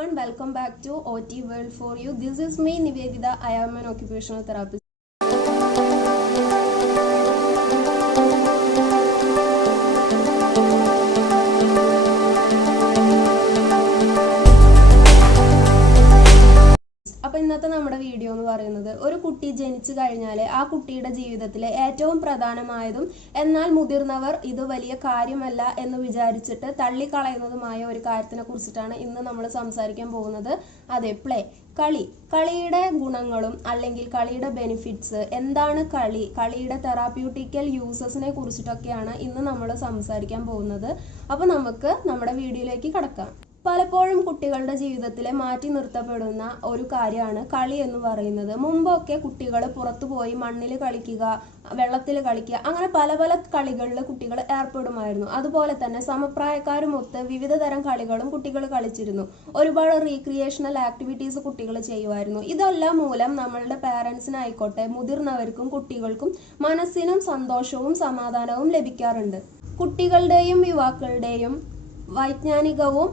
everyone, welcome back to OT World for You. This is me, Nivedita. I am an occupational therapist. ഇന്നത്തെ നമ്മുടെ video എന്ന് പറയുന്നത് ഒരു കുട്ടി ജനിച്ചു കഴിഞ്ഞാൽ ആ കുട്ടിയുടെ ജീവിതത്തിലെ ഏറ്റവും പ്രധാനമായതും എന്നാൽ മുതിർന്നവർ ഇത് വലിയ കാര്യമല്ല എന്ന് വിചാരിച്ചിട്ട് തള്ളിക്കളയുന്നതുമായ ഒരു കാര്യത്തിനെ കുറിച്ചിട്ടാണ് ഇന്ന് നമ്മൾ സംസാരിക്കാൻ പോകുന്നത്. അതെ പ്ലേ കളി. കളിയുടെ ഗുണങ്ങളും അല്ലെങ്കിൽ കളിയുടെ ബെനിഫിറ്റ്സ് എന്താണ് കളി? കളിയുടെ തെറാപ്യൂട്ടിക്കൽ യൂസസിനെ കുറിച്ചിട്ടൊക്കെയാണ് ഇന്ന് നമ്മൾ സംസാരിക്കാൻ പോകുന്നത്. അപ്പോൾ നമുക്ക് നമ്മുടെ വീഡിയോയിലേക്ക് കടക്കാം. പലപ്പോഴും കുട്ടികളുടെ ജീവിതത്തിൽ മാറ്റി നിർത്തപ്പെടുന്ന ഒരു കാര്യമാണ് കളി എന്ന് പറയുന്നത്. മുമ്പൊക്കെ കുട്ടികൾ പുറത്തു പോയി മണ്ണിൽ കളിക്കുക വെള്ളത്തിൽ കളിക്കുക അങ്ങനെ പല പല കളികളിൽ കുട്ടികൾ ഏർപ്പെടുമായിരുന്നു. അതുപോലെ തന്നെ സമപ്രായക്കാരുമൊത്ത് വിവിധ തരം കളികളും കുട്ടികൾ കളിച്ചിരുന്നു. ഒരുപാട് റീക്രിയേഷണൽ ആക്ടിവിറ്റീസ് കുട്ടികൾ ചെയ്യുമായിരുന്നു. ഇതെല്ലാം മൂലം നമ്മളുടെ പാരൻസിനായിക്കോട്ടെ മുതിർന്നവർക്കും കുട്ടികൾക്കും മനസ്സിനും സന്തോഷവും സമാധാനവും ലഭിക്കാറുണ്ട്. കുട്ടികളുടെയും യുവാക്കളുടെയും വൈജ്ഞാനികവും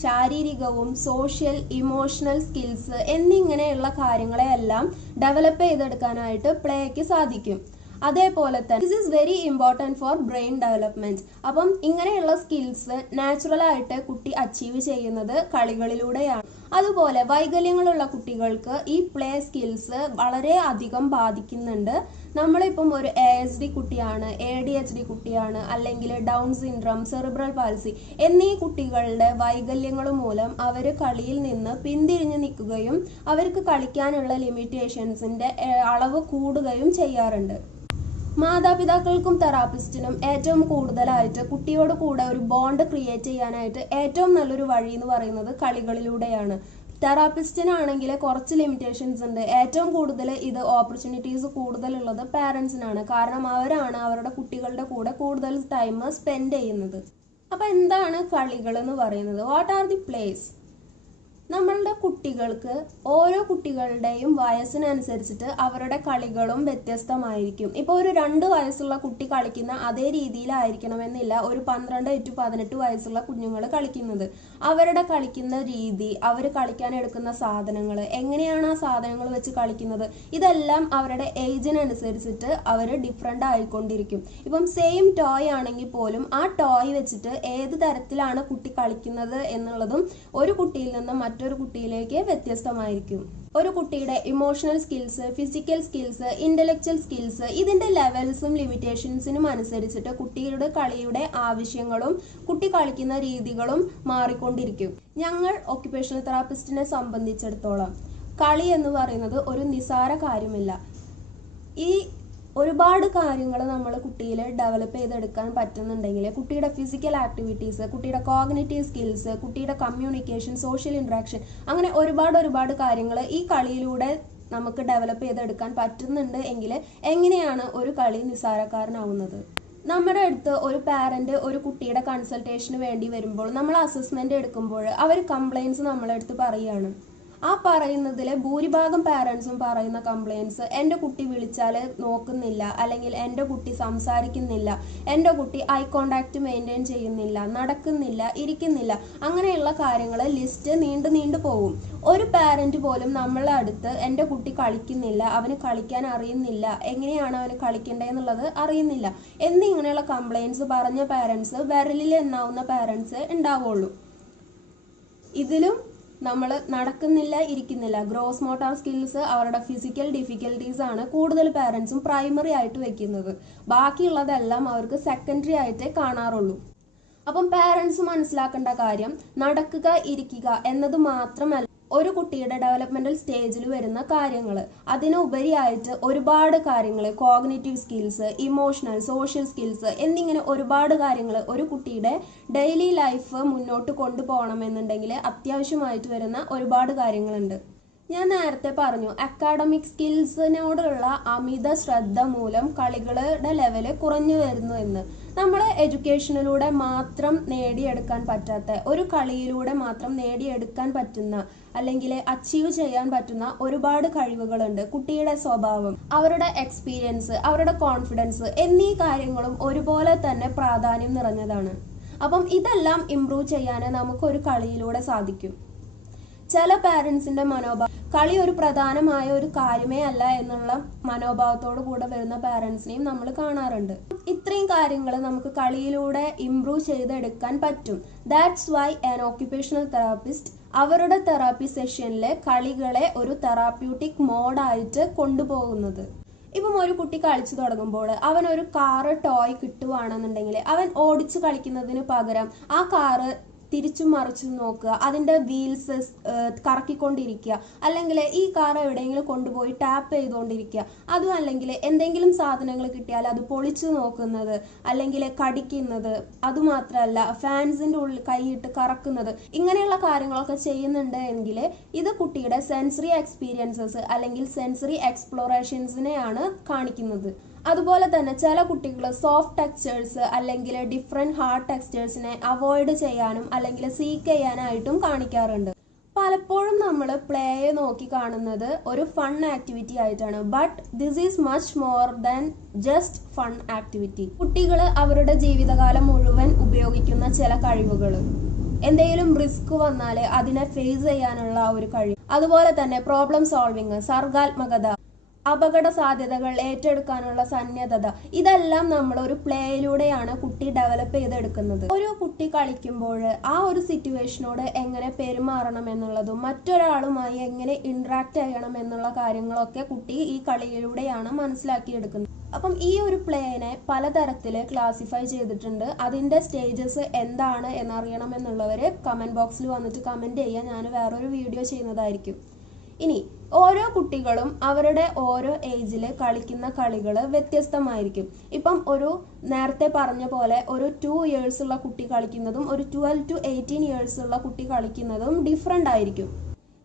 ശാരീരികവും സോഷ്യൽ ഇമോഷണൽ സ്കിൽസ് എന്നിങ്ങനെയുള്ള കാര്യങ്ങളെയെല്ലാം ഡെവലപ്പ് ചെയ്തെടുക്കാനായിട്ട് പ്ലേക്ക് സാധിക്കും. അതേപോലെ തന്നെ this is very important for brain development അപ്പം ഇങ്ങനെയുള്ള സ്കിൽസ് നാച്ചുറലായിട്ട് കുട്ടി അച്ചീവ് ചെയ്യുന്നത് കളികളിലൂടെയാണ്. അതുപോലെ വൈകല്യങ്ങളുള്ള കുട്ടികൾക്ക് ഈ പ്ലേ സ്കിൽസ് വളരെ അധികം ബാധിക്കുന്നുണ്ട്. നമ്മളിപ്പം ഒരു എ എസ് ഡി കുട്ടിയാണ് എ ഡി എച്ച് ഡി കുട്ടിയാണ് അല്ലെങ്കിൽ ഡൗൺ സിൻഡ്രം സെറിബ്രൽ പാൽസി എന്നീ കുട്ടികളുടെ വൈകല്യങ്ങൾ മൂലം അവർ കളിയിൽ നിന്ന് പിന്തിരിഞ്ഞു നിൽക്കുകയും അവർക്ക് കളിക്കാനുള്ള ലിമിറ്റേഷൻസിന്റെ അളവ് കൂടുകയും ചെയ്യാറുണ്ട്. മാതാപിതാക്കൾക്കും തെറാപ്പിസ്റ്റിനും ഏറ്റവും കൂടുതലായിട്ട് കുട്ടിയോട് കൂടെ ഒരു ബോണ്ട് ക്രിയേറ്റ് ചെയ്യാനായിട്ട് ഏറ്റവും നല്ലൊരു വഴി എന്ന് പറയുന്നത് കളികളിലൂടെയാണ്. തെറാപ്പിസ്റ്റിനാണെങ്കിൽ കുറച്ച് ലിമിറ്റേഷൻസ് ഉണ്ട്. ഏറ്റവും കൂടുതൽ ഇത് ഓപ്പർച്യൂണിറ്റീസ് കൂടുതലുള്ളത് പാരൻസിനാണ് കാരണം അവരാണ് അവരുടെ കുട്ടികളുടെ കൂടെ കൂടുതൽ ടൈം സ്പെൻഡ് ചെയ്യുന്നത്. അപ്പോൾ എന്താണ് കളികൾ എന്ന് പറയുന്നത്? വാട്ട് ആർ ദി പ്ലേസ് നമ്മളുടെ കുട്ടികൾക്ക് ഓരോ കുട്ടികളുടെയും വയസ്സിനനുസരിച്ചിട്ട് അവരുടെ കളികളും വ്യത്യസ്തമായിരിക്കും. ഇപ്പോൾ ഒരു രണ്ട് വയസ്സുള്ള കുട്ടി കളിക്കുന്ന അതേ രീതിയിലായിരിക്കണമെന്നില്ല ഒരു പന്ത്രണ്ട് ടു പതിനെട്ട് വയസ്സുള്ള കുഞ്ഞുങ്ങൾ കളിക്കുന്നത്. അവരുടെ കളിക്കുന്ന രീതി അവർ കളിക്കാൻ എടുക്കുന്ന സാധനങ്ങൾ എങ്ങനെയാണ് ആ സാധനങ്ങൾ വെച്ച് കളിക്കുന്നത്? ഇതെല്ലാം അവരുടെ ഏജിനനുസരിച്ചിട്ട് അവർ ഡിഫറെന്റ് ആയിക്കൊണ്ടിരിക്കും. ഇപ്പം സെയിം ടോയ് ആണെങ്കിൽ പോലും ആ ടോയ് വെച്ചിട്ട് ഏത് തരത്തിലാണ് കുട്ടി കളിക്കുന്നത് എന്നുള്ളതും ഒരു കുട്ടിയിൽ നിന്ന് മറ്റൊരു കുട്ടിയിലേക്ക് വ്യത്യസ്തമായിരിക്കും. ഒരു കുട്ടിയുടെ emotional skills physical skills intellectual skills ഇതിന്റെ ലെവൽസും ലിമിറ്റേഷൻസിനും അനുസരിച്ചിട്ട് കുട്ടികളുടെ കളിയുടെ ആവശ്യങ്ങളും കുട്ടി കളിക്കുന്ന രീതികളും മാറിക്കൊണ്ടിരിക്കും. ഞങ്ങൾ ഒക്യുപേഷണൽ തെറാപ്പിസ്റ്റിനെ സംബന്ധിച്ചിടത്തോളം കളി എന്ന് പറയുന്നത് ഒരു നിസാര കാര്യമില്ല. ഈ ഒരുപാട് കാര്യങ്ങൾ നമ്മൾ കുട്ടിയിൽ ഡെവലപ്പ് ചെയ്തെടുക്കാൻ പറ്റുന്നുണ്ടെങ്കിൽ കുട്ടിയുടെ ഫിസിക്കൽ ആക്ടിവിറ്റീസ് കുട്ടിയുടെ കോഗ്നേറ്റീവ് സ്കിൽസ് കുട്ടിയുടെ കമ്മ്യൂണിക്കേഷൻ സോഷ്യൽ ഇൻട്രാക്ഷൻ അങ്ങനെ ഒരുപാട് ഒരുപാട് കാര്യങ്ങൾ ഈ കളിയിലൂടെ നമുക്ക് ഡെവലപ്പ് ചെയ്തെടുക്കാൻ പറ്റുന്നുണ്ട് എങ്കിൽ എങ്ങനെയാണ് ഒരു കളി നിസ്സാരക്കാരനാവുന്നത്? നമ്മുടെ അടുത്ത് ഒരു പാരന്റ് ഒരു കുട്ടിയുടെ കൺസൾട്ടേഷന് വേണ്ടി വരുമ്പോൾ നമ്മൾ അസസ്മെന്റ് എടുക്കുമ്പോൾ അവർ കംപ്ലൈൻസ് നമ്മളെ അടുത്ത് പറയുകയാണ്. ആ പറയുന്നതിൽ ഭൂരിഭാഗം പാരൻസും പറയുന്ന കംപ്ലയിൻസ് എന്റെ കുട്ടി വിളിച്ചാൽ നോക്കുന്നില്ല അല്ലെങ്കിൽ എന്റെ കുട്ടി സംസാരിക്കുന്നില്ല എന്റെ കുട്ടി ഐ കോണ്ടാക്ട് മെയിന്റെയിൻ ചെയ്യുന്നില്ല നടക്കുന്നില്ല ഇരിക്കുന്നില്ല അങ്ങനെയുള്ള കാര്യങ്ങൾ ലിസ്റ്റ് നീണ്ടു നീണ്ടു പോകും ഒരു പാരന്റ് പോലും നമ്മളെ അടുത്ത് എന്റെ കുട്ടി കളിക്കുന്നില്ല അവന് കളിക്കാൻ അറിയുന്നില്ല എങ്ങനെയാണ് അവന് കളിക്കേണ്ടതെന്നുള്ളത് അറിയുന്നില്ല. എന്നിങ്ങനെയുള്ള കംപ്ലയിൻസ് പറഞ്ഞ പാരൻസ് വിരലിൽ എണ്ണാവുന്ന പാരൻസ് ഉണ്ടാവുള്ളൂ. ഇതിലും നമ്മൾ നടക്കുന്നില്ല ഇരിക്കുന്നില്ല. ഗ്രോസ് മോട്ടാർ സ്കിൽസ് അവരുടെ ഫിസിക്കൽ ഡിഫിക്കൽട്ടീസ് ആണ് കൂടുതൽ പാരൻസും പ്രൈമറി ആയിട്ട് വെക്കുന്നത്. ബാക്കിയുള്ളതെല്ലാം അവർക്ക് സെക്കൻഡറി ആയിട്ടേ കാണാറുള്ളൂ. അപ്പം പാരൻസ് മനസ്സിലാക്കേണ്ട കാര്യം നടക്കുക ഇരിക്കുക എന്നത് മാത്രമല്ല ഒരു കുട്ടിയുടെ ഡെവലപ്മെന്റൽ സ്റ്റേജിൽ വരുന്ന കാര്യങ്ങൾ. അതിനുപരിയായിട്ട് ഒരുപാട് കാര്യങ്ങൾ cognitive skills emotional social skills എന്നിങ്ങനെ ഒരുപാട് കാര്യങ്ങൾ ഒരു കുട്ടിയുടെ ഡെയിലി ലൈഫ് മുന്നോട്ട് കൊണ്ടുപോകണമെന്നുണ്ടെങ്കിൽ അത്യാവശ്യമായിട്ട് വരുന്ന ഒരുപാട് കാര്യങ്ങളുണ്ട്. ഞാൻ നേരത്തെ പറഞ്ഞു അക്കാഡമിക് സ്കിൽസിനോടുള്ള അമിത ശ്രദ്ധ മൂലം കളികളുടെ ലെവൽ കുറഞ്ഞു വരുന്നു എന്ന്. നമ്മൾ എഡ്യൂക്കേഷനിലൂടെ മാത്രം നേടിയെടുക്കാൻ പറ്റാത്ത ഒരു കളിയിലൂടെ മാത്രം നേടിയെടുക്കാൻ പറ്റുന്ന അല്ലെങ്കിൽ അച്ചീവ് ചെയ്യാൻ പറ്റുന്ന ഒരുപാട് കഴിവുകളുണ്ട്. കുട്ടിയുടെ സ്വഭാവം അവരുടെ എക്സ്പീരിയൻസ് അവരുടെ കോൺഫിഡൻസ് എന്നീ കാര്യങ്ങളും ഒരുപോലെ തന്നെ പ്രാധാന്യം നിറഞ്ഞതാണ്. അപ്പം ഇതെല്ലാം ഇമ്പ്രൂവ് ചെയ്യാൻ നമുക്ക് ഒരു കളിയിലൂടെ സാധിക്കും. ചില പാരൻസിന്റെ മനോഭാവം കളി ഒരു പ്രധാനമായ ഒരു കാര്യമേ അല്ല എന്നുള്ള മനോഭാവത്തോടു കൂടെ വരുന്ന പാരൻസിനെയും നമ്മൾ കാണാറുണ്ട്. ഇത്രയും കാര്യങ്ങൾ നമുക്ക് കളിയിലൂടെ ഇംപ്രൂവ് ചെയ്തെടുക്കാൻ പറ്റും. That's why an occupational therapist അവരുടെ തെറാപ്പി സെഷനിലെ കളികളെ ഒരു തെറാപ്യൂട്ടിക് മോഡായിട്ട് കൊണ്ടുപോകുന്നത്. ഇപ്പം ഒരു കുട്ടി കളിച്ചു തുടങ്ങുമ്പോൾ അവൻ ഒരു കാറ് ടോയ് കിട്ടുവാണെന്നുണ്ടെങ്കിൽ അവൻ ഓടിച്ച് കളിക്കുന്നതിന് പകരം ആ കാറ് തിരിച്ചും മറിച്ചും നോക്കുക. അതിന്റെ വീൽസ് കറക്കിക്കൊണ്ടിരിക്കുക. അല്ലെങ്കിൽ ഈ കാർ എവിടെയെങ്കിലും കൊണ്ടുപോയി ടാപ്പ് ചെയ്തുകൊണ്ടിരിക്കുക. അതും അല്ലെങ്കിൽ എന്തെങ്കിലും സാധനങ്ങൾ കിട്ടിയാൽ അത് പൊളിച്ചു നോക്കുന്നത്. അല്ലെങ്കിൽ കടിക്കുന്നത്. അതുമാത്രമല്ല ഫാൻസിന്റെ ഉള്ളിൽ കൈയിട്ട് കറക്കുന്നത്. ഇങ്ങനെയുള്ള കാര്യങ്ങളൊക്കെ ചെയ്യുന്നുണ്ട് എങ്കിൽ ഇത് കുട്ടിയുടെ സെൻസറി എക്സ്പീരിയൻസസ് അല്ലെങ്കിൽ സെൻസറി എക്സ്പ്ലോറേഷൻസിനെയാണ് കാണിക്കുന്നത്. അതുപോലെ തന്നെ ചില കുട്ടികൾ സോഫ്റ്റ് ടെക്സ്ചേഴ്സ് അല്ലെങ്കിൽ ഡിഫറെന്റ് ഹാർഡ് ടെക്സ്ചേഴ്സിനെ അവോയ്ഡ് ചെയ്യാനും അല്ലെങ്കിൽ സീക്ക് ചെയ്യാനായിട്ടും കാണിക്കാറുണ്ട്. പലപ്പോഴും നമ്മൾ പ്ലേയെ നോക്കി കാണുന്നത് ഒരു ഫൺ ആക്ടിവിറ്റി ആയിട്ടാണ്. But this is much more than just fun activity കുട്ടികൾ അവരുടെ ജീവിതകാലം മുഴുവൻ ഉപയോഗിക്കുന്ന ചില കഴിവുകൾ എന്തെങ്കിലും റിസ്ക് വന്നാൽ അതിനെ ഫേസ് ചെയ്യാനുള്ള ഒരു കഴിവ്. അതുപോലെ തന്നെ പ്രോബ്ലം സോൾവിങ് സർഗാത്മകത അപകട സാധ്യതകൾ ഏറ്റെടുക്കാനുള്ള സന്നദ്ധത. ഇതെല്ലാം നമ്മൾ ഒരു പ്ലേയിലൂടെയാണ് കുട്ടി ഡെവലപ്പ് ചെയ്തെടുക്കുന്നത്. ഒരു കുട്ടി കളിക്കുമ്പോൾ ആ ഒരു സിറ്റുവേഷനോട് എങ്ങനെ പെരുമാറണം എന്നുള്ളതും മറ്റൊരാളുമായി എങ്ങനെ ഇന്ററാക്ട് ചെയ്യണം എന്നുള്ള കാര്യങ്ങളൊക്കെ കുട്ടി ഈ കളിയിലൂടെയാണ് മനസ്സിലാക്കിയെടുക്കുന്നത്. അപ്പം ഈ ഒരു പ്ലേനെ പലതരത്തിൽ ക്ലാസിഫൈ ചെയ്തിട്ടുണ്ട്. അതിന്റെ സ്റ്റേജസ് എന്താണ് എന്നറിയണം എന്നുള്ളവർ കമന്റ് ബോക്സിൽ വന്നിട്ട് കമന്റ് ചെയ്യുക. ഞാൻ വേറൊരു വീഡിയോ ചെയ്യുന്നതായിരിക്കും. ഇനി ഓരോ കുട്ടികളും അവരുടെ ഓരോ ഏജിൽ കളിക്കുന്ന കളികൾ വ്യത്യസ്തമായിരിക്കും. ഇപ്പം ഒരു നേരത്തെ പറഞ്ഞ പോലെ ഒരു ടു ഇയേഴ്സ് ഉള്ള കുട്ടി കളിക്കുന്നതും ഒരു ട്വൽവ് ടു എയ്റ്റീൻ ഇയേഴ്സ് ഉള്ള കുട്ടി കളിക്കുന്നതും ഡിഫറെന്റ് ആയിരിക്കും.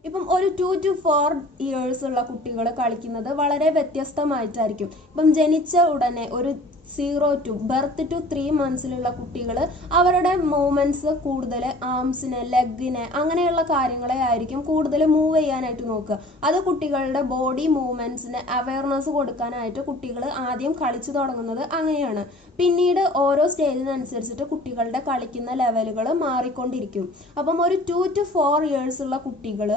ഇപ്പം ഒരു ടു ടു ഫോർ ഇയേഴ്സ് ഉള്ള കുട്ടികൾ കളിക്കുന്നത് വളരെ വ്യത്യസ്തമായിട്ടായിരിക്കും. ഇപ്പം ജനിച്ച ഉടനെ ഒരു zero to birth to three മന്ത്സിലുള്ള കുട്ടികൾ അവരുടെ മൂവ്മെന്റ്സ് കൂടുതൽ ആംസിനെ ലെഗിനെ അങ്ങനെയുള്ള കാര്യങ്ങളെ ആയിരിക്കും കൂടുതൽ മൂവ് ചെയ്യാനായിട്ട് നോക്കുക. അത് കുട്ടികളുടെ ബോഡി മൂവ്മെന്റ്സിന് അവയർനെസ് കൊടുക്കാനായിട്ട് കുട്ടികൾ ആദ്യം കളിച്ചു തുടങ്ങുന്നത് അങ്ങനെയാണ്. പിന്നീട് ഓരോ സ്റ്റേജിനനുസരിച്ചിട്ട് കുട്ടികളുടെ കളിക്കുന്ന ലെവലുകൾ മാറിക്കൊണ്ടിരിക്കും. അപ്പം ഒരു ടു ടു ഫോർ ഇയേഴ്സ് ഉള്ള കുട്ടികൾ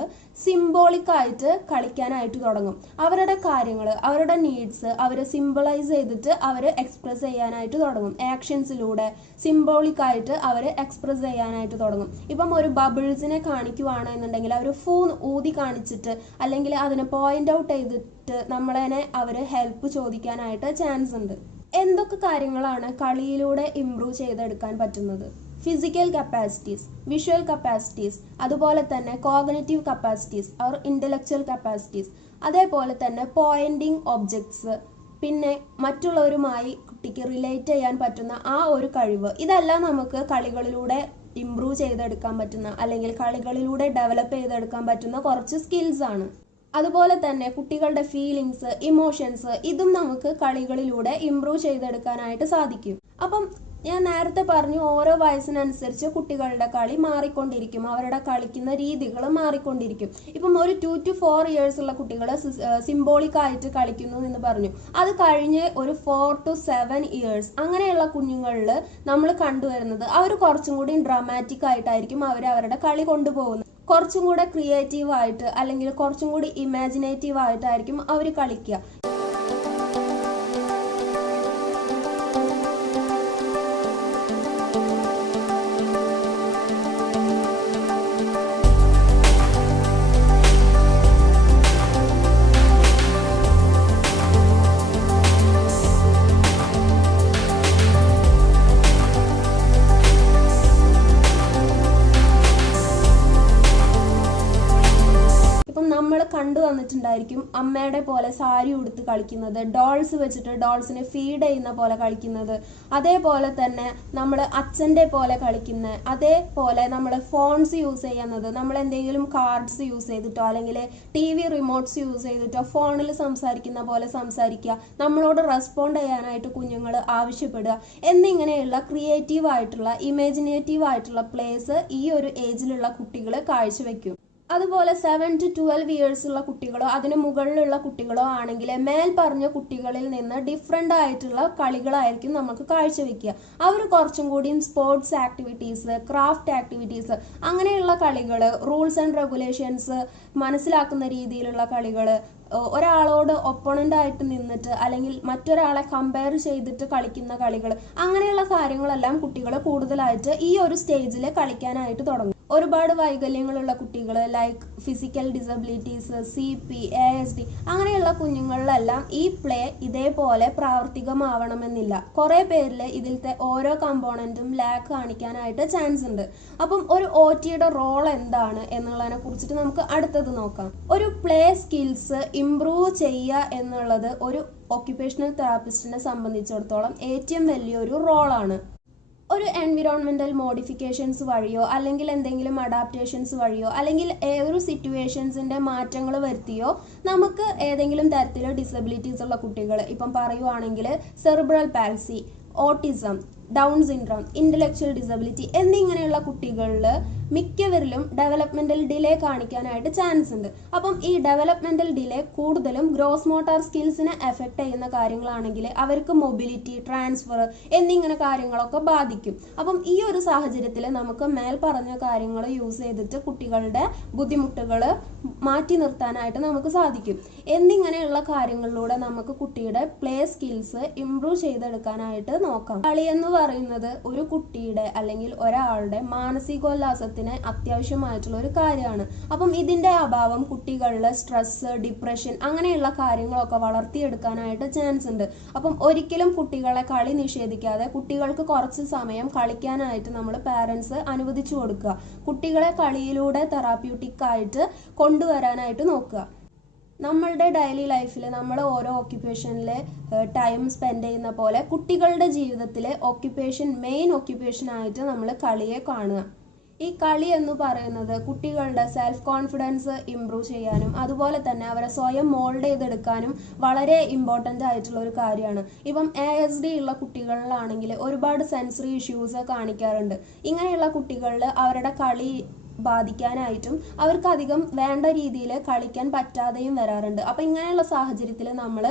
സിംബോളിക്കായിട്ട് കളിക്കാനായിട്ട് തുടങ്ങും. അവരുടെ കാര്യങ്ങൾ അവരുടെ നീഡ്സ് അവരെ സിംബിളൈസ് ചെയ്തിട്ട് അവർ എക്സ്പ്രസ് ചെയ്യാനായിട്ട് തുടങ്ങും. ആക്ഷൻസിലൂടെ സിംബോളിക് ആയിട്ട് അവർ എക്സ്പ്രസ് ചെയ്യാനായിട്ട് തുടങ്ങും. ഇപ്പം ഒരു ബബിൾസിനെ കാണിക്കുവാണ് എന്നുണ്ടെങ്കിൽ അവർ ഫൂ ഊതി കാണിച്ചിട്ട് അല്ലെങ്കിൽ അതിനെ പോയിന്റ് ഔട്ട് ചെയ്തിട്ട് നമ്മളതിനെ അവർ ഹെൽപ്പ് ചോദിക്കാനായിട്ട് ചാൻസ് ഉണ്ട്. എന്തൊക്കെ കാര്യങ്ങളാണ് കളിയിലൂടെ ഇംപ്രൂവ് ചെയ്തെടുക്കാൻ പറ്റുന്നത്? ഫിസിക്കൽ കപ്പാസിറ്റീസ് വിഷ്വൽ കപ്പാസിറ്റീസ് അതുപോലെ തന്നെ cognitive capacities or intellectual capacities അതേപോലെ തന്നെ പോയിന്റിങ് ഒബ്ജക്ട്സ് പിന്നെ മറ്റുള്ളവരുമായി കുട്ടിക്ക് റിലേറ്റ് ചെയ്യാൻ പറ്റുന്ന ആ ഒരു കഴിവ് ഇതെല്ലാം നമുക്ക് കളികളിലൂടെ ഇമ്പ്രൂവ് ചെയ്തെടുക്കാൻ പറ്റുന്ന അല്ലെങ്കിൽ കളികളിലൂടെ ഡെവലപ്പ് ചെയ്തെടുക്കാൻ പറ്റുന്ന കുറച്ച് സ്കിൽസ് ആണ്. അതുപോലെ തന്നെ കുട്ടികളുടെ ഫീലിങ്സ് ഇമോഷൻസ് ഇതും നമുക്ക് കളികളിലൂടെ ഇമ്പ്രൂവ് ചെയ്തെടുക്കാനായിട്ട് സാധിക്കും. അപ്പം ഞാൻ നേരത്തെ പറഞ്ഞു ഓരോ വയസ്സിനനുസരിച്ച് കുട്ടികളുടെ കളി മാറിക്കൊണ്ടിരിക്കും. അവരുടെ കളിക്കുന്ന രീതികൾ മാറിക്കൊണ്ടിരിക്കും. ഇപ്പം ഒരു ടു ടു ഫോർ ഇയേഴ്സ് ഉള്ള കുട്ടികൾ സിംബോളിക് ആയിട്ട് കളിക്കുന്നു എന്ന് പറഞ്ഞു. അത് കഴിഞ്ഞ് ഒരു ഫോർ ടു സെവൻ ഇയേഴ്സ് അങ്ങനെയുള്ള കുഞ്ഞുങ്ങളിൽ നമ്മൾ കണ്ടുവരുന്നത് അവർ കുറച്ചും കൂടി ഡ്രാമാറ്റിക് ആയിട്ടായിരിക്കും അവർ അവരുടെ കളി കൊണ്ടുപോകുന്നത്. കുറച്ചും കൂടെ ക്രിയേറ്റീവ് ആയിട്ട് അല്ലെങ്കിൽ കുറച്ചും കൂടി ഇമാജിനേറ്റീവ് ആയിട്ടായിരിക്കും അവർ കളിക്കുക. അമ്മയുടെ പോലെ സാരി ഉടുത്ത് കളിക്കുന്നത് ഡോൾസ് വെച്ചിട്ട് ഡോൾസിനെ ഫീഡ് ചെയ്യുന്ന പോലെ കളിക്കുന്നത് അതേപോലെ തന്നെ നമ്മൾ അച്ഛന്റെ പോലെ കളിക്കുന്ന അതേപോലെ നമ്മൾ ഫോൺസ് യൂസ് ചെയ്യുന്നത് നമ്മൾ എന്തെങ്കിലും കാർഡ്സ് യൂസ് ചെയ്തിട്ടോ അല്ലെങ്കിൽ ടി വി റിമോട്ട്സ് യൂസ് ചെയ്തിട്ടോ ഫോണിൽ സംസാരിക്കുന്ന പോലെ സംസാരിക്കുക നമ്മളോട് റെസ്പോണ്ട് ചെയ്യാനായിട്ട് കുഞ്ഞുങ്ങൾ ആവശ്യപ്പെടുക എന്നിങ്ങനെയുള്ള ക്രിയേറ്റീവ് ആയിട്ടുള്ള ഇമാജിനേറ്റീവ് ആയിട്ടുള്ള പ്ലേസ് ഈ ഒരു ഏജിലുള്ള കുട്ടികൾ കാഴ്ചവെക്കും. അതുപോലെ സെവൻ ടു ട്വൽവ് ഇയേഴ്സ് ഉള്ള കുട്ടികളോ അതിന് മുകളിലുള്ള കുട്ടികളോ ആണെങ്കിൽ മേൽ പറഞ്ഞ കുട്ടികളിൽ നിന്ന് ഡിഫറെന്റ് ആയിട്ടുള്ള കളികളായിരിക്കും നമുക്ക് കാഴ്ചവെക്കുക. അവർ കുറച്ചും കൂടിയും സ്പോർട്സ് ആക്ടിവിറ്റീസ് ക്രാഫ്റ്റ് ആക്ടിവിറ്റീസ് അങ്ങനെയുള്ള കളികൾ റൂൾസ് ആൻഡ് റെഗുലേഷൻസ് മനസ്സിലാക്കുന്ന രീതിയിലുള്ള കളികൾ ഒരാളോട് ഒപ്പണന്റ് ആയിട്ട് നിന്നിട്ട് അല്ലെങ്കിൽ മറ്റൊരാളെ കമ്പയർ ചെയ്തിട്ട് കളിക്കുന്ന കളികൾ അങ്ങനെയുള്ള കാര്യങ്ങളെല്ലാം കുട്ടികൾ കൂടുതലായിട്ട് ഈ ഒരു സ്റ്റേജിൽ കളിക്കാനായിട്ട് തുടങ്ങും. ഒരുപാട് വൈകല്യങ്ങളുള്ള കുട്ടികൾ like physical disabilities C P A S D അങ്ങനെയുള്ള കുഞ്ഞുങ്ങളിലെല്ലാം ഈ പ്ലേ ഇതേപോലെ പ്രാവർത്തികമാവണമെന്നില്ല. കുറേ പേരിൽ ഇതിലത്തെ ഓരോ കമ്പോണന്റും ലാക്ക് കാണിക്കാനായിട്ട് ചാൻസ് ഉണ്ട്. അപ്പം ഒരു ഒ ടിയുടെ റോൾ എന്താണ് എന്നുള്ളതിനെ കുറിച്ചിട്ട് നമുക്ക് അടുത്തത് നോക്കാം. ഒരു പ്ലേ സ്കിൽസ് ഇംപ്രൂവ് ചെയ്യുക എന്നുള്ളത് ഒരു ഓക്യുപേഷണൽ തെറാപ്പിസ്റ്റിനെ സംബന്ധിച്ചിടത്തോളം ഏറ്റവും വലിയൊരു റോളാണ് ഒരു എൻവിറോൺമെന്റൽ മോഡിഫിക്കേഷൻസ് വഴിയോ അല്ലെങ്കിൽ എന്തെങ്കിലും അഡാപ്റ്റേഷൻസ് വഴിയോ അല്ലെങ്കിൽ ഒരു സിറ്റുവേഷൻസിന്റെ മാറ്റങ്ങൾ വരുത്തിയോ നമുക്ക് ഏതെങ്കിലും തരത്തിലോ ഡിസബിലിറ്റീസ് ഉള്ള കുട്ടികൾ ഇപ്പം പറയുവാണെങ്കിൽ cerebral palsy autism Down syndrome intellectual disability എന്നിങ്ങനെയുള്ള കുട്ടികളിൽ മിക്കവരിലും ഡെവലപ്മെന്റൽ ഡിലേ കാണിക്കാനായിട്ട് ചാൻസ് ഉണ്ട്. അപ്പം ഈ ഡെവലപ്മെന്റൽ ഡിലേ കൂടുതലും ഗ്രോസ് മോട്ടോർ സ്കിൽസിനെ എഫക്റ്റ് ചെയ്യുന്ന കാര്യങ്ങളാണെങ്കിൽ അവർക്ക് മൊബിലിറ്റി ട്രാൻസ്ഫർ എന്നിങ്ങനെ കാര്യങ്ങളൊക്കെ ബാധിക്കും. അപ്പം ഈ ഒരു സാഹചര്യത്തിൽ നമുക്ക് മേൽ പറഞ്ഞ കാര്യങ്ങൾ യൂസ് ചെയ്തിട്ട് കുട്ടികളുടെ ബുദ്ധിമുട്ടുകൾ മാറ്റി നിർത്താനായിട്ട് നമുക്ക് സാധിക്കും. എന്നിങ്ങനെയുള്ള കാര്യങ്ങളിലൂടെ നമുക്ക് കുട്ടിയുടെ പ്ലേ സ്കിൽസ് ഇംപ്രൂവ് ചെയ്തെടുക്കാനായിട്ട് നോക്കാം. കളി എന്ന് പറയുന്നത് ഒരു കുട്ടിയുടെ അല്ലെങ്കിൽ ഒരാളുടെ മാനസികോല്ലാസത്തിന് അത്യാവശ്യമായിട്ടുള്ള ഒരു കാര്യമാണ്. അപ്പം ഇതിന്റെ അഭാവം കുട്ടികളിൽ സ്ട്രെസ് ഡിപ്രഷൻ അങ്ങനെയുള്ള കാര്യങ്ങളൊക്കെ വളർത്തിയെടുക്കാനായിട്ട് ചാൻസ് ഉണ്ട്. അപ്പം ഒരിക്കലും കുട്ടികളെ കളി നിഷേധിക്കാതെ കുട്ടികൾക്ക് കുറച്ച് സമയം കളിക്കാനായിട്ട് നമ്മൾ പാരൻസ് അനുവദിച്ചു കൊടുക്കുക. കുട്ടികളെ കളിയിലൂടെ തെറാപ്യൂട്ടിക് ആയിട്ട് കൊണ്ടുവരാനായിട്ട് നോക്കുക. നമ്മളുടെ ഡെയിലി ലൈഫിൽ നമ്മൾ ഓരോ ഓക്യുപ്പേഷനിൽ ടൈം സ്പെൻഡ് ചെയ്യുന്ന പോലെ കുട്ടികളുടെ ജീവിതത്തിലെ ഓക്യുപ്പേഷൻ മെയിൻ ഓക്യുപ്പേഷൻ ആയിട്ട് നമ്മൾ കളിയെ കാണുക. ഈ കളി എന്ന് പറയുന്നത് കുട്ടികളുടെ സെൽഫ് കോൺഫിഡൻസ് ഇമ്പ്രൂവ് ചെയ്യാനും അതുപോലെ തന്നെ അവരെ സ്വയം മോൾഡ് ചെയ്തെടുക്കാനും വളരെ ഇമ്പോർട്ടന്റ് ആയിട്ടുള്ള ഒരു കാര്യമാണ്. ഇപ്പം എ എസ് ഡി ഉള്ള കുട്ടികളിലാണെങ്കിൽ ഒരുപാട് സെൻസറി ഇഷ്യൂസ് കാണിക്കാറുണ്ട്. ഇങ്ങനെയുള്ള കുട്ടികളിൽ അവരുടെ കളി ബാധിക്കാനായിട്ടും അവർക്ക് അധികം വേണ്ട രീതിയിൽ കളിക്കാൻ പറ്റാതെയും വരാറുണ്ട്. അപ്പം ഇങ്ങനെയുള്ള സാഹചര്യത്തിൽ നമ്മൾ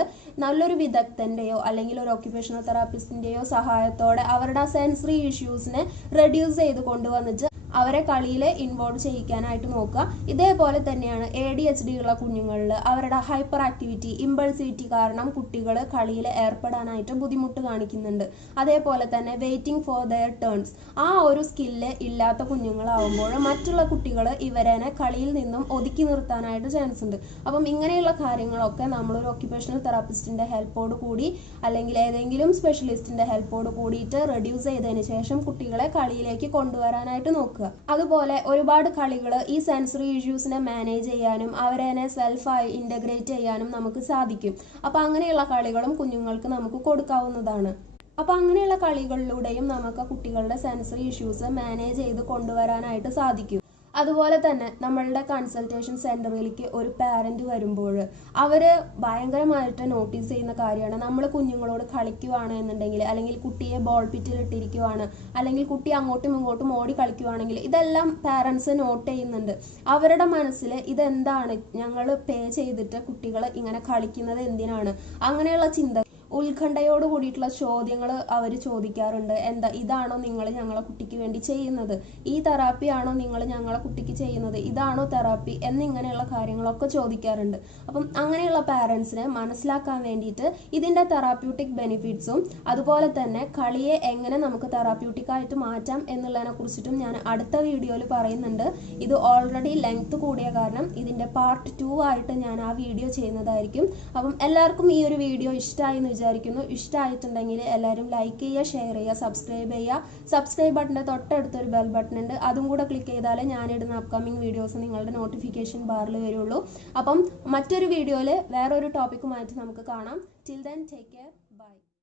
നല്ലൊരു വിദഗ്ധന്റെയോ അല്ലെങ്കിൽ ഒരു ഒക്യുപേഷണൽ തെറാപ്പിസ്റ്റിന്റെയോ സഹായത്തോടെ അവരുടെ ആ സെൻസറി ഇഷ്യൂസിനെ റെഡ്യൂസ് ചെയ്ത് കൊണ്ടുവന്നിട്ട് അവരെ കളിയിൽ ഇൻവോൾവ് ചെയ്യിക്കാനായിട്ട് നോക്കുക. ഇതേപോലെ തന്നെയാണ് എ ഡി എച്ച് ഡി ഉള്ള കുഞ്ഞുങ്ങളിൽ അവരുടെ ഹൈപ്പർ ആക്ടിവിറ്റി ഇമ്പൾസിവിറ്റി കാരണം കുട്ടികൾ കളിയിൽ ഏർപ്പെടാനായിട്ട് ബുദ്ധിമുട്ട് കാണിക്കുന്നുണ്ട്. അതേപോലെ തന്നെ വെയിറ്റിംഗ് ഫോർ ദയർ ടേൺസ് ആ ഒരു സ്കില്ല് ഇല്ലാത്ത കുഞ്ഞുങ്ങളാവുമ്പോൾ മറ്റുള്ള കുട്ടികൾ ഇവരെ കളിയിൽ നിന്നും ഒതുക്കി നിർത്താനായിട്ട് ചാൻസ് ഉണ്ട്. അപ്പം ഇങ്ങനെയുള്ള കാര്യങ്ങളൊക്കെ നമ്മളൊരു ഒക്യുപേഷണൽ തെറാപ്പിസ്റ്റിന്റെ ഹെൽപ്പോട് കൂടി അല്ലെങ്കിൽ ഏതെങ്കിലും സ്പെഷ്യലിസ്റ്റിന്റെ ഹെൽപ്പോട് കൂടിയിട്ട് റെഡ്യൂസ് ചെയ്തതിന് ശേഷം കുട്ടികളെ കളിയിലേക്ക് കൊണ്ടുവരാനായിട്ട് നോക്കുക. അതുപോലെ ഒരുപാട് കളികൾ ഈ സെൻസറി ഇഷ്യൂസിനെ മാനേജ് ചെയ്യാനും അവരെ സെൽഫായി ഇന്റഗ്രേറ്റ് ചെയ്യാനും നമുക്ക് സാധിക്കും. അപ്പോൾ അങ്ങനെയുള്ള കളികളും കുഞ്ഞുങ്ങൾക്ക് നമുക്ക് കൊടുക്കാവുന്നതാണ്. അപ്പോൾ അങ്ങനെയുള്ള കളികളിലൂടെയും നമുക്ക് കുട്ടികളുടെ സെൻസറി ഇഷ്യൂസ് മാനേജ് ചെയ്ത് കൊണ്ടുവരാനായിട്ട് സാധിക്കും. അതുപോലെ തന്നെ നമ്മളുടെ കൺസൾട്ടേഷൻ സെന്ററിലേക്ക് ഒരു പാരന്റ് വരുമ്പോൾ അവർ ഭയങ്കരമായിട്ട് നോട്ടീസ് ചെയ്യുന്ന കാര്യമാണ്. നമ്മൾ കുഞ്ഞുങ്ങളോട് കളിക്കുവാണ് എന്നുണ്ടെങ്കിൽ അല്ലെങ്കിൽ കുട്ടിയെ ബോൾ പിറ്റിൽ ഇട്ടിരിക്കുവാണ് അല്ലെങ്കിൽ കുട്ടി അങ്ങോട്ടും ഇങ്ങോട്ടും ഓടി കളിക്കുവാണെങ്കിൽ ഇതെല്ലാം പാരൻസ് നോട്ട് ചെയ്യുന്നുണ്ട്. അവരുടെ മനസ്സിൽ ഇതെന്താണ്? ഞങ്ങൾ പേ ചെയ്തിട്ട് കുട്ടികൾ ഇങ്ങനെ കളിക്കുന്നത് എന്തിനാണ്? അങ്ങനെയുള്ള ചിന്ത ഉത്കണ്ഠയോട് കൂടിയിട്ടുള്ള ചോദ്യങ്ങൾ അവർ ചോദിക്കാറുണ്ട്. എന്താ ഇതാണോ നിങ്ങൾ ഞങ്ങളെ കുട്ടിക്ക് വേണ്ടി ചെയ്യുന്നത്? ഈ തെറാപ്പിയാണോ നിങ്ങൾ ഞങ്ങളെ കുട്ടിക്ക് ചെയ്യുന്നത്? ഇതാണോ തെറാപ്പി എന്നിങ്ങനെയുള്ള കാര്യങ്ങളൊക്കെ ചോദിക്കാറുണ്ട്. അപ്പം അങ്ങനെയുള്ള പാരൻസിനെ മനസ്സിലാക്കാൻ വേണ്ടിയിട്ട് ഇതിന്റെ തെറാപ്യൂട്ടിക് ബെനിഫിറ്റ്സും അതുപോലെ തന്നെ കളിയെ എങ്ങനെ നമുക്ക് തെറാപ്യൂട്ടിക്കായിട്ട് മാറ്റാം എന്നുള്ളതിനെ കുറിച്ചിട്ടും ഞാൻ അടുത്ത വീഡിയോയിൽ പറയുന്നുണ്ട്. ഇത് ഓൾറെഡി ലെങ്ത് കൂടിയ കാരണം ഇതിന്റെ പാർട്ട് ടു ആയിട്ട് ഞാൻ ആ വീഡിയോ ചെയ്യുന്നതായിരിക്കും. അപ്പം എല്ലാവർക്കും ഈ ഒരു വീഡിയോ ഇഷ്ടമായി എന്ന് വിചാരിക്കുന്നു. ഇഷ്ടമായിട്ടുണ്ടെങ്കിൽ എല്ലാവരും ലൈക്ക് ചെയ്യുക ഷെയർ ചെയ്യുക സബ്സ്ക്രൈബ് ചെയ്യുക. സബ്സ്ക്രൈബ് ബട്ടന്റെ തൊട്ടടുത്തൊരു ബെൽ ബട്ടൺ ഉണ്ട്. അതും കൂടെ ക്ലിക്ക് ചെയ്താലേ ഞാനിടുന്ന അപ്കമിങ് വീഡിയോസ് നിങ്ങളുടെ നോട്ടിഫിക്കേഷൻ ബാറിൽ വരുള്ളൂ. അപ്പം മറ്റൊരു വീഡിയോയിൽ വേറൊരു ടോപ്പിക്കുമായിട്ട് നമുക്ക് കാണാം. Till then take care